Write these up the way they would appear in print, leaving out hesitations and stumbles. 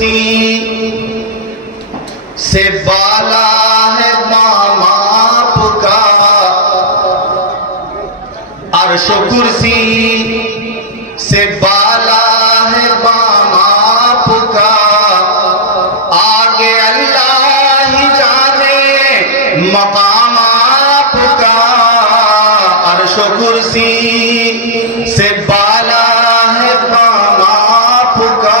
کرسی سے بالا ہے مام آپ کا، عرش و کرسی سے بالا ہے مام آپ کا، آگے اللہ ہی جانے مقام آپ کا، عرش و کرسی سے بالا ہے مام آپ کا،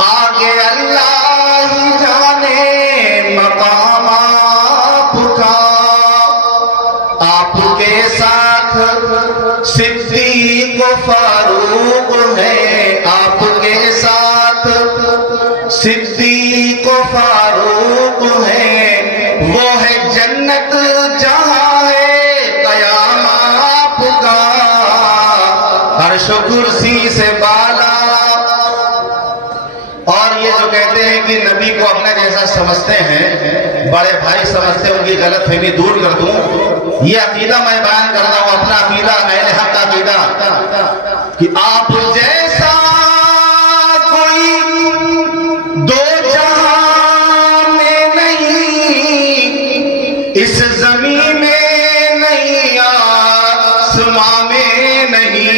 آگے اللہ ہی جانے مقام آپ کا، آپ کے ساتھ صدیق و فاروق ہے، آپ کے ساتھ صدیق و فاروق ہے، وہ ہے جنت جہاں ہے قیام آپ کا، عرش و کرسی سے بالا۔ اور یہ جو کہتے ہیں کہ نبی کو اپنا جیسا سمجھتے ہیں، بڑے بھائی سمجھتے ہیں، ان کی غلط فہمی دور کر دوں، یہ عقیدہ میں بیان کر رہا ہوں، اپنا عقیدہ، اہل حق کا عقیدہ، کہ آپ جیسا کوئی دو جہاں میں نہیں، اس زمین میں نہیں، آسمان میں نہیں،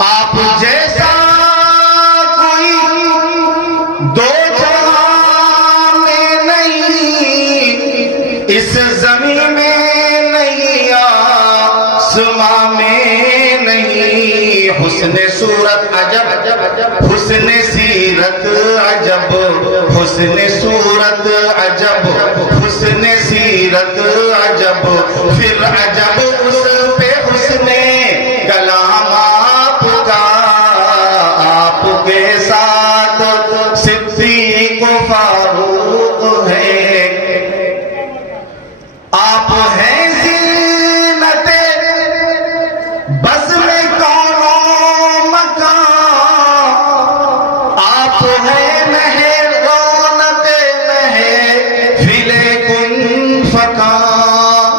آپ جیسا کوئی دو جہاں میں نہیں، اس زمین میں نہیں، آسمان میں نہیں، حسن صورت عجب، حسن سیرت عجب، حسن صورت عجب، حسن سیرت عجب، پھر عجب اس پہ حسن کلام آپ کا، آپ کے ساتھ صدیق و فاروق ہے، آپ ہیں زینت بزم کون و مکان، آپ ہیں مہر رونق محفل کن فکان،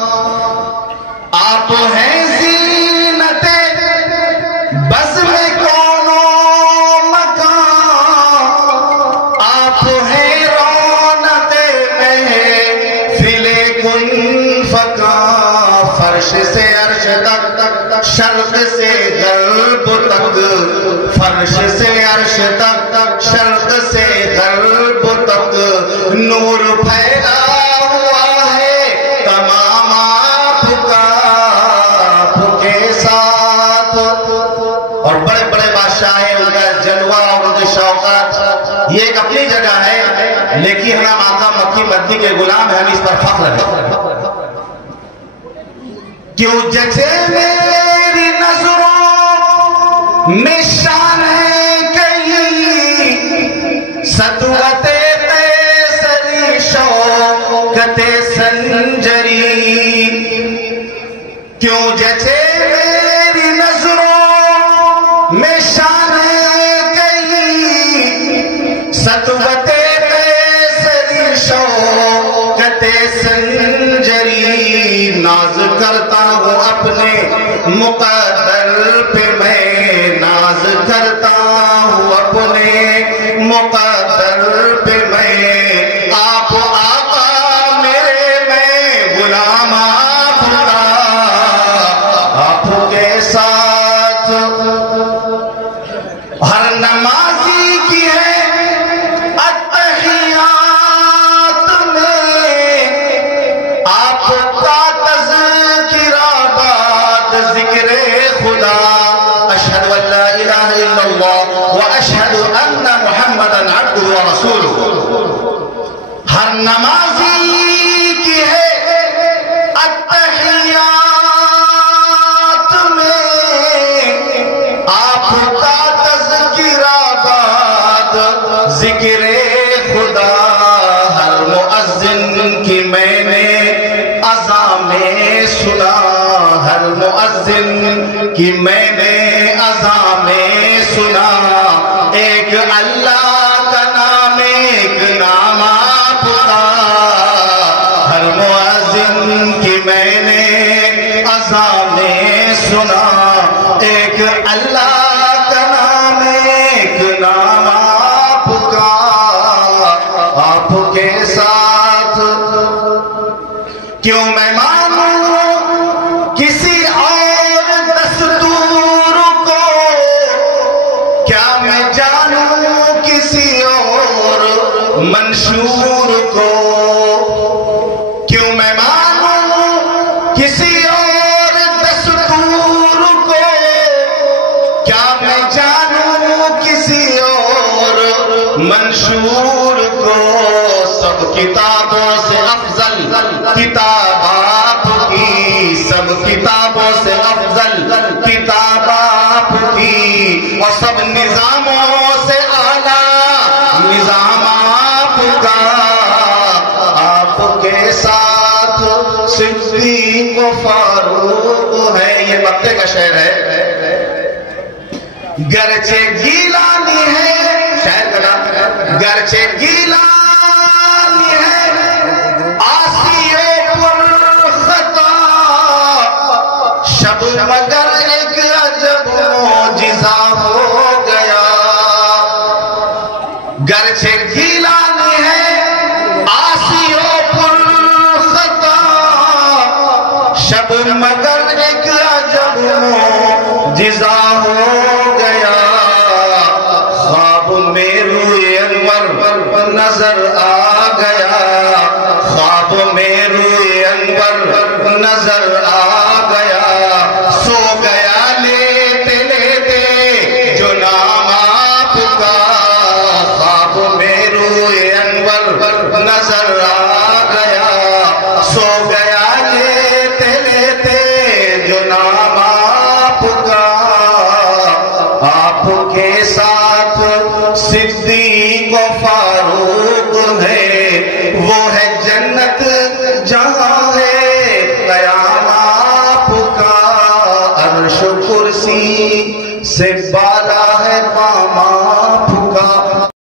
آپ ہیں زینت بزم کون و مکان، آپ ہیں رونق محفل کن فکان، فرش سے عرش تک، شرق سے غرب تک، فرش سے عرش تک، شرق سے غرب تک، نور پھیلا ہوا ہے تمام آپ کا، آپ کے ساتھ۔ اور بڑے بڑے بادشاہ ہیں، ان کا جلوہ اور ان کی شوکت یہ ایک اپنی جگہ ہے، لیکن ہم آقا مکی مدنی کے غلام ہیں، ہم اس پر فخر ہے۔ کیوں جچے میری نظروں میں شان ہے کئی، سطوت قیصری شوکت سنجری، کیوں جچے میری نظروں میں شان ہے کئی، سطوت قیصری شوکت سنجری، ناز کرتا ہوں اپنے مقدر پہ، میں ناز کرتا ہوں اپنے مقدر پہ، میں آپ آقا میرے، میں غلام آپ کا، آپ کے ساتھ ہر نمازی کی ہے اتحیات میں، آپ کا تذکرہ بعد ذکر خدا، اشہد ان لا الہ الا اللہ واشہد ان محمدا عبدہ ورسولہ، ہر نمازی کی ہے اتحیات میں، آپ کا تذکرہ بعد ذکر خدا، ہر مؤذن کی میں نے اذان میں سنا، ہر مؤذن کی میں نے اذان میں سنا، ایک اللہ کا نام، ایک نام آپ کا، ہر مؤذن کی میں نے اذان میں سنا، ایک اللہ کا نام، ایک نام کیوں میں مانوں کسی اور دستور کو، کیا میں جانوں کسی اور منشور کو، کیوں میں مانوں کسی اور دستور کو، کیا میں جانوں کسی اور منشور کو، سب کتابوں سے افضل کتاب آپ کی، سب کتابوں سے افضل کتاب آپ کی، اور سب نظاموں سے اعلیٰ نظام آپ کا، آپ کے ساتھ صدیق و فاروق ہے۔ یہ مکے کا شعر ہے، گرچہ گیلانی ہے، شاعر کا نام گرچہ گیلانی مگر ایک عجب معجزہ ہو گیا، گرچہ گیلانی ہے آسی و پر خطا، شب مگر ایک عجب معجزہ ہو گیا، خواب میں روئے انور نظر آ گیا، خواب میں روئے انور نظر آ گیا، سو گیا لیتے لیتے جو نام آپ کا، خواب میں روئے انور نظر آ گیا، سو گیا لیتے لیتے جو نام آپ کا، آپ کے ساتھ صدیق و فاروق ہے، وہ ہے جنت جہاں ہے قیام آپ کا، عرش و کرسی سے بالا ہے پامال